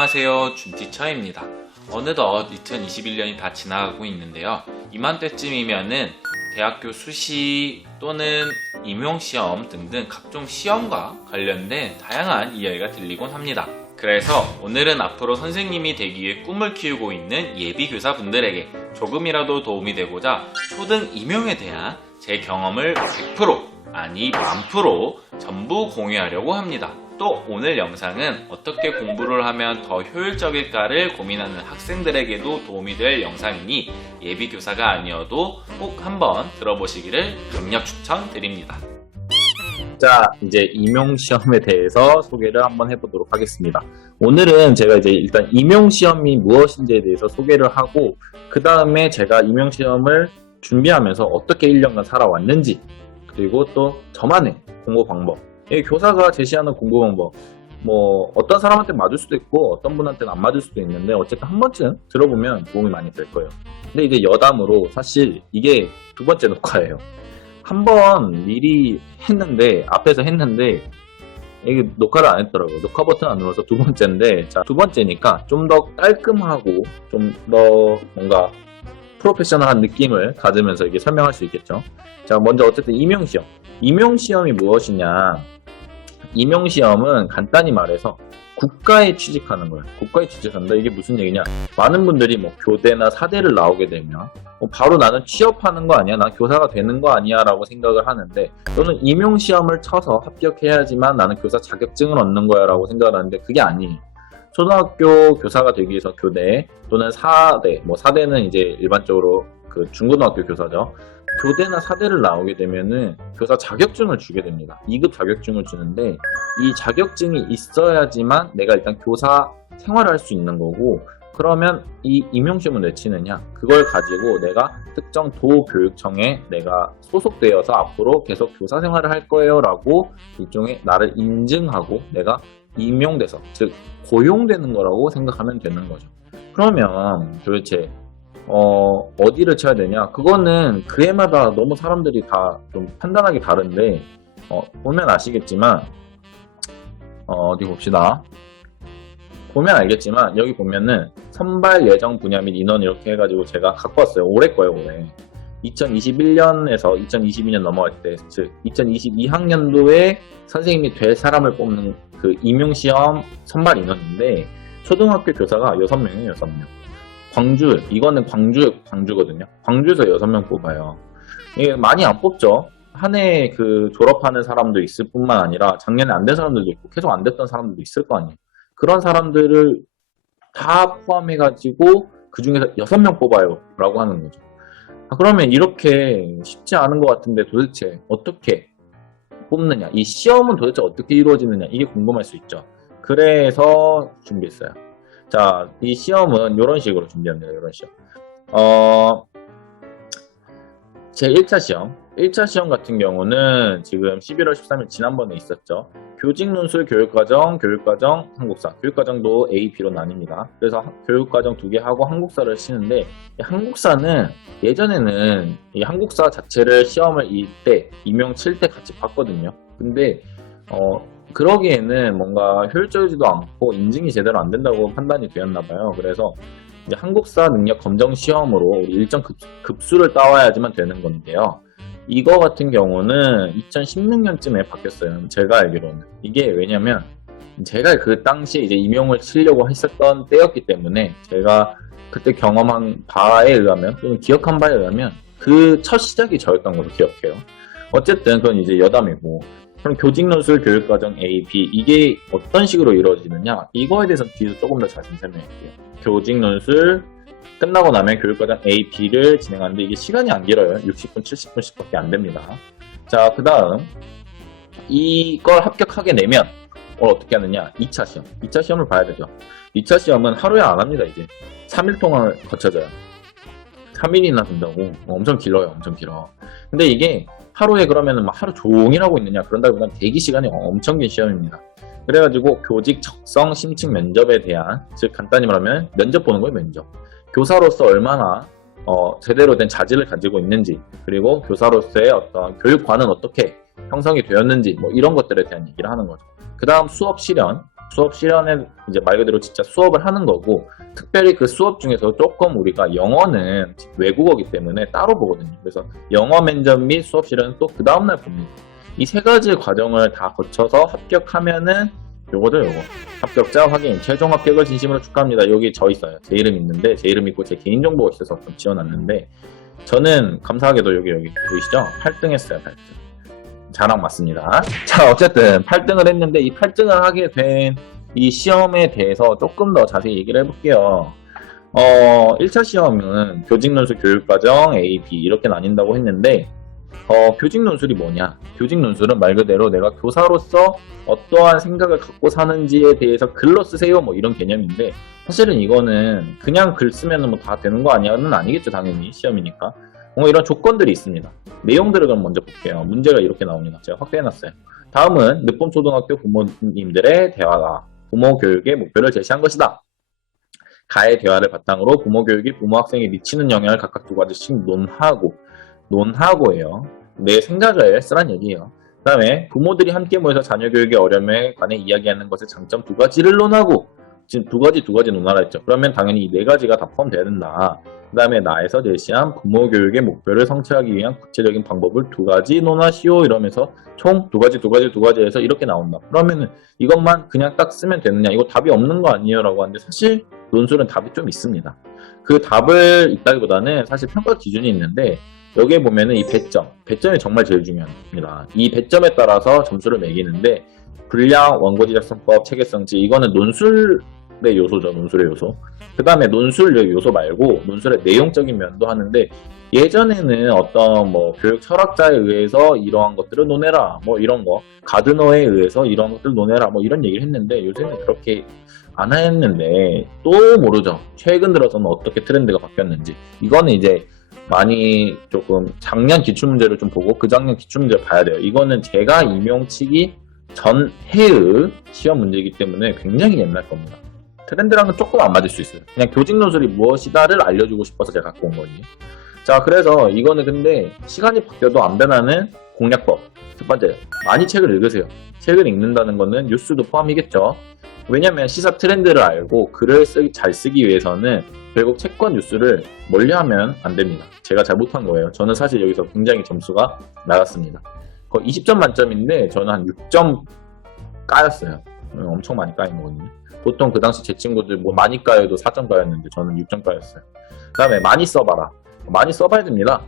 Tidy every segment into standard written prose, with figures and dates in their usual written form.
안녕하세요, 준티처입니다. 어느덧 2021년이 다 지나가고 있는데요. 이맘때쯤이면은 대학교 수시 또는 임용시험 등등 각종 시험과 관련된 다양한 이야기가 들리곤 합니다. 그래서 오늘은 앞으로 선생님이 되기 위해 꿈을 키우고 있는 예비교사분들에게 조금이라도 도움이 되고자 초등 임용에 대한 제 경험을 100% 아니 1000% 전부 공유하려고 합니다. 또 오늘 영상은 어떻게 공부를 하면 더 효율적일까를 고민하는 학생들에게도 도움이 될 영상이니 예비교사가 아니어도 꼭 한번 들어보시기를 강력 추천드립니다. 자, 이제 임용시험에 대해서 소개를 한번 해보도록 하겠습니다. 오늘은 제가 이제 일단 임용시험이 무엇인지에 대해서 소개를 하고, 그 다음에 제가 임용시험을 준비하면서 어떻게 1년간 살아왔는지, 그리고 또 저만의 공부 방법, 교사가 제시하는 공부 방법, 뭐 어떤 사람한테 맞을 수도 있고 어떤 분한테는 안 맞을 수도 있는데 어쨌든 한 번쯤 들어보면 도움이 많이 될 거예요. 근데 이제 여담으로 사실 이게 두 번째 녹화예요. 한 번 미리 했는데, 앞에서 했는데 이게 녹화를 안 했더라고요. 녹화 버튼 안 눌러서 두 번째인데, 자, 두 번째니까 좀 더 깔끔하고 좀 더 뭔가 프로페셔널한 느낌을 가지면서 이게 설명할 수 있겠죠. 자, 먼저 어쨌든 임용시험. 임용시험이 무엇이냐? 임용시험은 간단히 말해서 국가에 취직하는 거예요. 국가에 취직한다. 이게 무슨 얘기냐? 많은 분들이 뭐 교대나 사대를 나오게 되면 바로 나는 취업하는 거 아니야? 난 교사가 되는 거 아니야? 라고 생각을 하는데, 또는 임용시험을 쳐서 합격해야지만 나는 교사 자격증을 얻는 거야 라고 생각을 하는데 그게 아니에요. 초등학교 교사가 되기 위해서 교대 또는 사대, 뭐 사대는 이제 일반적으로 그 중고등학교 교사죠. 교대나 사대를 나오게 되면은 교사 자격증을 주게 됩니다. 2급 자격증을 주는데, 이 자격증이 있어야지만 내가 일단 교사 생활을 할 수 있는 거고, 그러면 이 임용시험을 왜 치느냐? 그걸 가지고 내가 특정 도교육청에 내가 소속되어서 앞으로 계속 교사 생활을 할 거예요 라고 일종의 나를 인증하고 내가 임용돼서, 즉 고용되는 거라고 생각하면 되는 거죠. 그러면 도대체 어디를 쳐야 되냐? 그거는 그해마다 너무 사람들이 다 좀 판단하기 다른데, 보면 아시겠지만, 어디 봅시다. 보면 알겠지만, 여기 보면은 선발 예정 분야 및 인원 이렇게 해가지고 제가 갖고 왔어요. 올해 거예요, 올해. 2021년에서 2022년 넘어갈 때, 즉 2022학년도에 선생님이 될 사람을 뽑는 그 임용시험 선발 인원인데, 초등학교 교사가 6명이에요, 6명. 광주, 이거는 광주거든요. 광주에서 6명 뽑아요. 이게 많이 안 뽑죠. 한 해 그 졸업하는 사람도 있을 뿐만 아니라 작년에 안 된 사람들도 있고 계속 안 됐던 사람들도 있을 거 아니에요. 그런 사람들을 다 포함해가지고 그 중에서 6명 뽑아요 라고 하는 거죠. 그러면 이렇게 쉽지 않은 것 같은데 도대체 어떻게 뽑느냐, 이 시험은 도대체 어떻게 이루어지느냐, 이게 궁금할 수 있죠. 그래서 준비했어요. 자, 이 시험은 이런 식으로 준비합니다. 이런 시험. 제 1차 시험. 1차 시험 같은 경우는 지금 11월 13일 지난번에 있었죠. 교직논술 교육과정, 한국사. 교육과정도 A, B로 나뉩니다. 그래서 교육과정 2개 하고 한국사를 치는데, 한국사는 예전에는 이 한국사 자체를 시험을 이때 임용 칠 때 같이 봤거든요. 근데 그러기에는 뭔가 효율적이지도 않고 인증이 제대로 안 된다고 판단이 되었나 봐요. 그래서 이제 한국사 능력 검정 시험으로 우리 일정 급수를 따와야지만 되는 건데요. 이거 같은 경우는 2016년쯤에 바뀌었어요. 제가 알기로는. 이게 왜냐면 제가 그 당시에 이제 임용을 치려고 했었던 때였기 때문에, 제가 그때 경험한 바에 의하면 또는 기억한 바에 의하면 그 첫 시작이 저였던 걸로 기억해요. 어쨌든 그건 이제 여담이고, 그럼 교직논술 교육과정 A, B 이게 어떤 식으로 이루어지느냐, 이거에 대해서 뒤에서 조금 더 자세히 설명할게요. 교직논술 끝나고 나면 교육과정 A, B를 진행하는데 이게 시간이 안 길어요. 60분, 70분씩 밖에 안 됩니다. 자, 그 다음 이걸 합격하게 되면 어떻게 하느냐, 2차 시험. 2차 시험을 봐야 되죠. 2차 시험은 하루에 안 합니다. 이제 3일 동안 거쳐져요. 3일이나 된다고. 엄청 길어요. 엄청 길어. 근데 이게 하루에 그러면은 막 하루 종일 하고 있느냐, 그런다기보다는 대기 시간이 엄청 긴 시험입니다. 그래가지고 교직 적성 심층 면접에 대한, 즉 간단히 말하면 면접 보는 거예요. 면접. 교사로서 얼마나 제대로 된 자질을 가지고 있는지, 그리고 교사로서의 어떤 교육관은 어떻게 형성이 되었는지, 뭐 이런 것들에 대한 얘기를 하는 거죠. 그 다음 수업 실현. 수업 실현에 이제 말 그대로 진짜 수업을 하는 거고, 특별히 그 수업 중에서 조금 우리가 영어는 외국어기 때문에 따로 보거든요. 그래서 영어 면접 및 수업 실현은 또 그 다음날 봅니다. 이 세 가지 과정을 다 거쳐서 합격하면은 요거죠, 요거. 합격자 확인, 최종 합격을 진심으로 축하합니다. 여기 저 있어요. 제 이름 있는데, 제 이름 있고 제 개인정보가 있어서 좀 지워놨는데, 저는 감사하게도 여기 보이시죠? 8등 했어요, 8등. 자랑 맞습니다. 자, 어쨌든 8등을 했는데 이 8등을 하게 된 이 시험에 대해서 조금 더 자세히 얘기를 해볼게요. 1차 시험은 교직 논술 교육과정 A, B 이렇게 나뉜다고 했는데, 교직 논술이 뭐냐? 교직 논술은 말 그대로 내가 교사로서 어떠한 생각을 갖고 사는지에 대해서 글로 쓰세요 뭐 이런 개념인데, 사실은 이거는 그냥 글 쓰면 뭐 다 되는 거 아니야는 아니겠죠, 당연히 시험이니까. 이런 조건들이 있습니다. 내용들을 그럼 먼저 볼게요. 문제가 이렇게 나옵니다. 제가 확대해놨어요. 다음은 늦봄초등학교 부모님들의 대화가 부모 교육의 목표를 제시한 것이다. 가의 대화를 바탕으로 부모 교육이 부모 학생에 미치는 영향을 각각 두 가지씩 논하고예요. 내 생각을 쓰란 얘기예요. 그 다음에 부모들이 함께 모여서 자녀 교육의 어려움에 관해 이야기하는 것의 장점 두 가지를 논하고, 지금 두 가지 논하라 했죠. 그러면 당연히 이 네 가지가 다 포함돼야 된다. 그 다음에 나에서 제시한 부모 교육의 목표를 성취하기 위한 구체적인 방법을 두 가지 논하시오 이러면서 총 두 가지 해서 이렇게 나온다. 그러면은 이것만 그냥 딱 쓰면 되느냐, 이거 답이 없는 거 아니에요 라고 하는데, 사실 논술은 답이 좀 있습니다. 그 답을 있다기보다는 사실 평가 기준이 있는데, 여기에 보면은 이 배점이 정말 제일 중요합니다. 이 배점에 따라서 점수를 매기는데, 분량, 원고지 작성법, 체계성지, 이거는 논술의 요소죠. 논술의 요소. 그 다음에 논술의 요소 말고 논술의 내용적인 면도 하는데, 예전에는 어떤 뭐 교육 철학자에 의해서 이러한 것들을 논해라 뭐 이런 거, 가드너에 의해서 이러한 것들을 논해라 뭐 이런 얘기를 했는데, 요새는 그렇게 안 했는데 또 모르죠. 최근 들어서는 어떻게 트렌드가 바뀌었는지. 이거는 이제 많이 조금 작년 기출문제를 좀 보고 그 작년 기출문제를 봐야 돼요. 이거는 제가 임용치기 전 해의 시험 문제이기 때문에 굉장히 옛날 겁니다. 트렌드랑은 조금 안 맞을 수 있어요. 그냥 교직 논술이 무엇이다를 알려주고 싶어서 제가 갖고 온 거예요. 자, 그래서 이거는 근데 시간이 바뀌어도 안 변하는 공략법. 첫 번째, 많이 책을 읽으세요. 책을 읽는다는 거는 뉴스도 포함이겠죠. 왜냐면 시사 트렌드를 알고 글을 잘 쓰기 위해서는 결국 책과 뉴스를 멀리하면 안 됩니다. 제가 잘못한 거예요. 저는 사실 여기서 굉장히 점수가 나갔습니다. 거의 20점 만점인데 저는 한 6점 까였어요. 엄청 많이 까인 거거든요. 보통 그 당시 제 친구들 뭐 많이 까여도 4점 까였는데 저는 6점 까였어요. 그 다음에 많이 써봐라. 많이 써봐야 됩니다.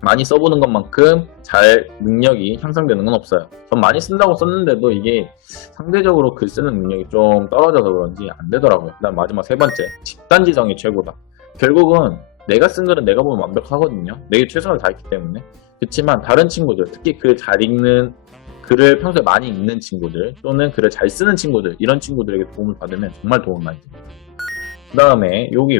많이 써보는 것만큼 잘 능력이 향상되는 건 없어요. 전 많이 쓴다고 썼는데도 이게 상대적으로 글 쓰는 능력이 좀 떨어져서 그런지 안 되더라고요. 그 다음 마지막 세 번째, 집단지성이 최고다. 결국은 내가 쓴 글은 내가 보면 완벽하거든요. 내게 최선을 다했기 때문에. 그렇지만 다른 친구들, 특히 글 잘 읽는, 글을 평소에 많이 읽는 친구들 또는 글을 잘 쓰는 친구들, 이런 친구들에게 도움을 받으면 정말 도움을 많이 됩니다. 그 다음에 여기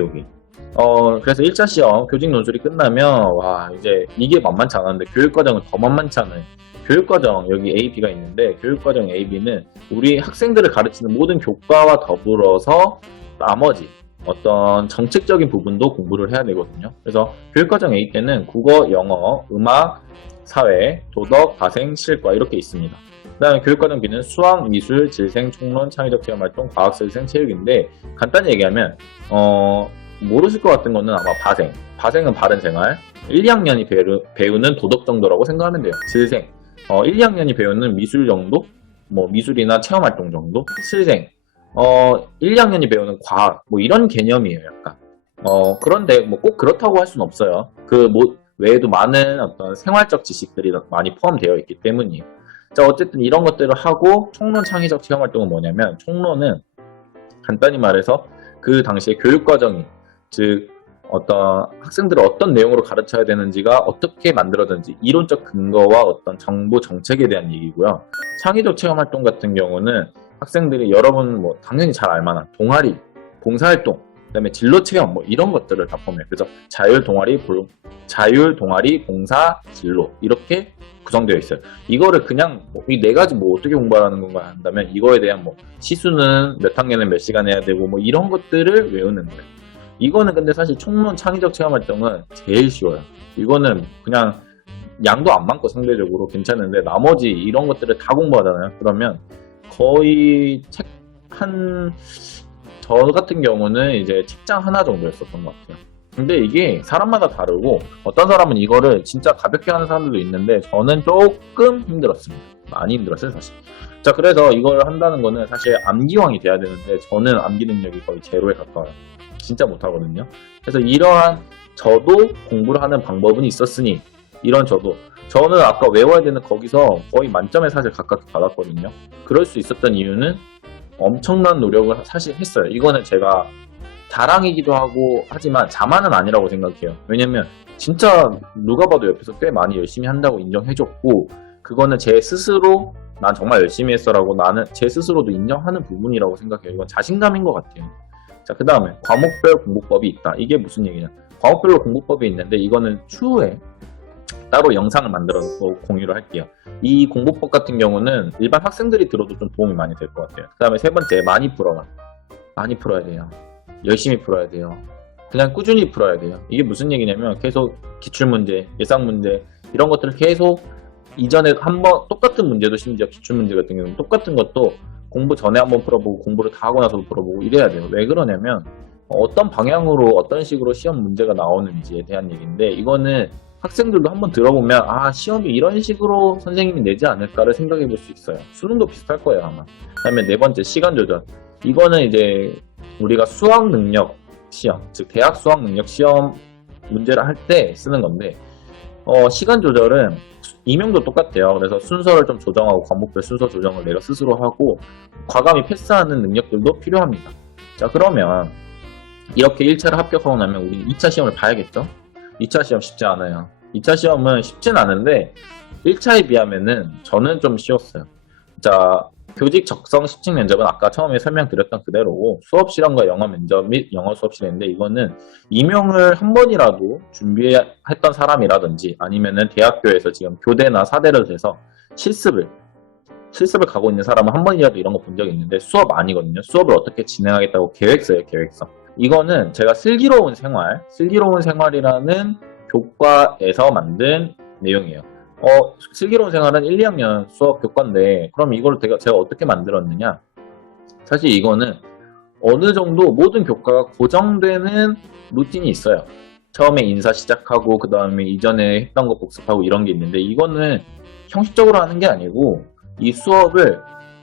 그래서 1차 시험 교직 논술이 끝나면 와, 이제 이게 만만치 않았는데 교육과정은 더 만만치 않아요. 교육과정 여기 A, B가 있는데, 교육과정 A, B는 우리 학생들을 가르치는 모든 교과와 더불어서 나머지 어떤 정책적인 부분도 공부를 해야 되거든요. 그래서 교육과정 A 때는 국어, 영어, 음악, 사회, 도덕, 가생, 실과 이렇게 있습니다. 그 다음에 교육과정 B는 수학, 미술, 질생, 총론, 창의적 체험활동, 과학설생, 체육인데, 간단히 얘기하면 모르실 것 같은 거는 아마 바생은 바른생활, 1, 2학년이 배우는 도덕 정도라고 생각하면 돼요. 질생, 1, 2학년이 배우는 미술 정도, 뭐 미술이나 체험활동 정도. 실생, 1, 2학년이 배우는 과학, 뭐 이런 개념이에요, 약간. 그런데 뭐 꼭 그렇다고 할 수는 없어요. 뭐 외에도 많은 어떤 생활적 지식들이 많이 포함되어 있기 때문이에요. 자, 어쨌든 이런 것들을 하고, 총론 창의적 체험활동은 뭐냐면, 총론은 간단히 말해서 그 당시에 교육과정이, 즉 어떤 학생들을 어떤 내용으로 가르쳐야 되는지가 어떻게 만들어졌는지 이론적 근거와 어떤 정부 정책에 대한 얘기고요. 창의적 체험활동 같은 경우는 학생들이 여러분 뭐 당연히 잘 알만한 동아리, 봉사활동, 그다음에 진로 체험 뭐 이런 것들을 다 포함해요. 그래서 자율 동아리, 봉사, 진로 이렇게 구성되어 있어요. 이거를 그냥 이 네 가지 뭐 어떻게 공부하라는 건가 한다면, 이거에 대한 뭐 시수는 몇 학년에 몇 시간 해야 되고 뭐 이런 것들을 외우는 거예요. 이거는 근데 사실 총론 창의적 체험활동은 제일 쉬워요. 이거는 그냥 양도 안 많고 상대적으로 괜찮은데, 나머지 이런 것들을 다 공부하잖아요. 그러면 거의 저 같은 경우는 이제 책장 하나 정도였었던 것 같아요. 근데 이게 사람마다 다르고 어떤 사람은 이거를 진짜 가볍게 하는 사람들도 있는데 저는 조금 힘들었습니다. 많이 힘들었어요, 사실. 자, 그래서 이걸 한다는 거는 사실 암기왕이 돼야 되는데 저는 암기 능력이 거의 제로에 가까워요. 진짜 못하거든요. 그래서 이러한 저도 공부를 하는 방법은 있었으니 저는 아까 외워야 되는 거기서 거의 만점에 사실 가깝게 받았거든요. 그럴 수 있었던 이유는 엄청난 노력을 사실 했어요. 이거는 제가 자랑이기도 하고 하지만 자만은 아니라고 생각해요. 왜냐면 진짜 누가 봐도 옆에서 꽤 많이 열심히 한다고 인정해줬고 그거는 제 스스로 난 정말 열심히 했어라고 나는 제 스스로도 인정하는 부분이라고 생각해요. 이건 자신감인 것 같아요. 자, 그 다음에 과목별 공부법이 있다. 이게 무슨 얘기냐? 과목별로 공부법이 있는데 이거는 추후에 따로 영상을 만들어서 공유를 할게요. 이 공부법 같은 경우는 일반 학생들이 들어도 좀 도움이 많이 될 것 같아요. 그 다음에 세 번째, 많이 풀어라. 많이 풀어야 돼요. 열심히 풀어야 돼요. 그냥 꾸준히 풀어야 돼요. 이게 무슨 얘기냐면 계속 기출문제, 예상문제 이런 것들을 계속 이전에 한번 똑같은 문제도 심지어 기출문제 같은 경우는 똑같은 것도 공부 전에 한번 풀어보고 공부를 다 하고 나서도 풀어보고 이래야 돼요. 왜 그러냐면 어떤 방향으로 어떤 식으로 시험 문제가 나오는지에 대한 얘기인데 이거는 학생들도 한번 들어보면 시험이 이런 식으로 선생님이 내지 않을까를 생각해 볼 수 있어요. 수능도 비슷할 거예요 아마. 그다음에 네 번째, 시간 조절. 이거는 이제 우리가 수학 능력 시험, 즉 대학 수학 능력 시험 문제를 할 때 쓰는 건데 시간 조절은 임용도 똑같아요. 그래서 순서를 좀 조정하고 과목별 순서 조정을 내가 스스로 하고 과감히 패스하는 능력들도 필요합니다. 자, 그러면 이렇게 1차를 합격하고 나면 우리는 2차 시험을 봐야겠죠? 2차 시험 쉽지 않아요. 2차 시험은 쉽진 않은데 1차에 비하면은 저는 좀 쉬웠어요. 자, 교직 적성 시책 면접은 아까 처음에 설명드렸던 그대로고 수업 실험과 영어 면접 및 영어 수업 실인데 이거는 임용을 한 번이라도 준비했던 사람이라든지 아니면은 대학교에서 지금 교대나 사대를 해서 실습을 가고 있는 사람은 한 번이라도 이런 거 본 적이 있는데 수업 아니거든요. 수업을 어떻게 진행하겠다고 계획서예요, 계획서. 이거는 제가 슬기로운 생활이라는 교과에서 만든 내용이에요. 슬기로운 생활은 1, 2학년 수업 교과인데 그럼 이걸 제가 어떻게 만들었느냐? 사실 이거는 어느 정도 모든 교과가 고정되는 루틴이 있어요. 처음에 인사 시작하고 그 다음에 이전에 했던 거 복습하고 이런 게 있는데 이거는 형식적으로 하는 게 아니고 이 수업을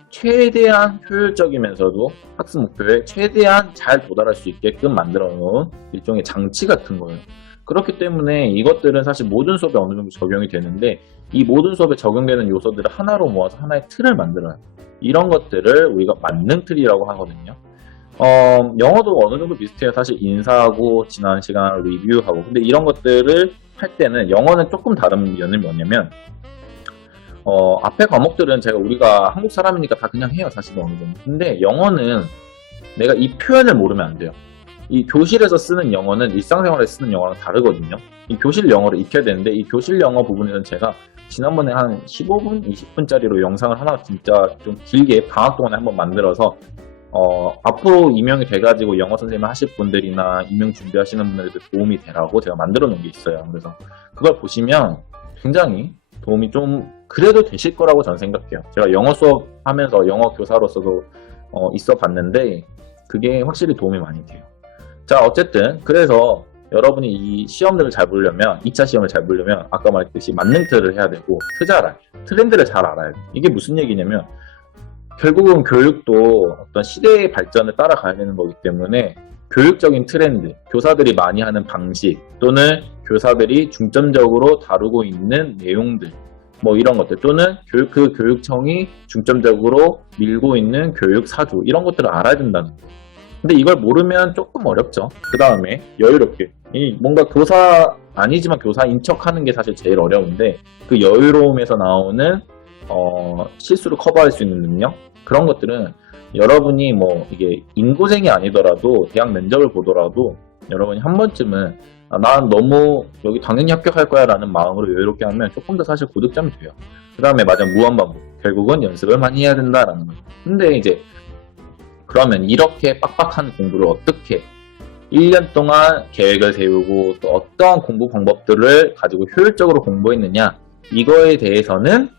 최대한 효율적이면서도 학습 목표에 최대한 잘 도달할 수 있게끔 만들어 놓은 일종의 장치 같은 거예요. 그렇기 때문에 이것들은 사실 모든 수업에 어느 정도 적용이 되는데 이 모든 수업에 적용되는 요소들을 하나로 모아서 하나의 틀을 만들어요. 이런 것들을 우리가 만능 틀이라고 하거든요. 영어도 어느 정도 비슷해요. 사실 인사하고 지난 시간 리뷰하고 근데 이런 것들을 할 때는 영어는 조금 다른 면은 뭐냐면 앞에 과목들은 우리가 한국 사람이니까 다 그냥 해요. 사실 어느 정도. 근데 영어는 내가 이 표현을 모르면 안 돼요. 이 교실에서 쓰는 영어는 일상생활에서 쓰는 영어랑 다르거든요. 이 교실 영어를 익혀야 되는데 이 교실 영어 부분에는 제가 지난번에 한 15분, 20분짜리로 영상을 하나 진짜 좀 길게 방학 동안에 한번 만들어서 앞으로 임용이 돼가지고 영어 선생님 하실 분들이나 임용 준비하시는 분들에도 도움이 되라고 제가 만들어 놓은 게 있어요. 그래서 그걸 보시면 굉장히 도움이 좀 그래도 되실 거라고 저는 생각해요. 제가 영어 수업 하면서 영어 교사로서도 있어 봤는데 그게 확실히 도움이 많이 돼요. 자, 어쨌든 그래서 여러분이 이 시험들을 잘 보려면 2차 시험을 잘 보려면 아까 말했듯이 만능틀을 해야 되고 트렌드를 잘 알아야 돼요. 이게 무슨 얘기냐면 결국은 교육도 어떤 시대의 발전을 따라가야 되는 거기 때문에 교육적인 트렌드, 교사들이 많이 하는 방식 또는 교사들이 중점적으로 다루고 있는 내용들 뭐 이런 것들 또는 그 교육청이 중점적으로 밀고 있는 교육 사주 이런 것들을 알아야 된다는 거예요. 근데 이걸 모르면 조금 어렵죠. 그 다음에 여유롭게 뭔가 교사 아니지만 교사인 척하는 게 사실 제일 어려운데 그 여유로움에서 나오는 실수를 커버할 수 있는 능력 그런 것들은 여러분이 뭐 이게 인고생이 아니더라도 대학 면접을 보더라도 여러분이 한 번쯤은 난 너무 여기 당연히 합격할 거야 라는 마음으로 여유롭게 하면 조금 더 사실 고득점이 돼요. 그 다음에 맞아 무한반복 결국은 연습을 많이 해야 된다라는 거예요. 근데 이제 그러면 이렇게 빡빡한 공부를 어떻게 1년 동안 계획을 세우고 또 어떠한 공부 방법들을 가지고 효율적으로 공부했느냐 이거에 대해서는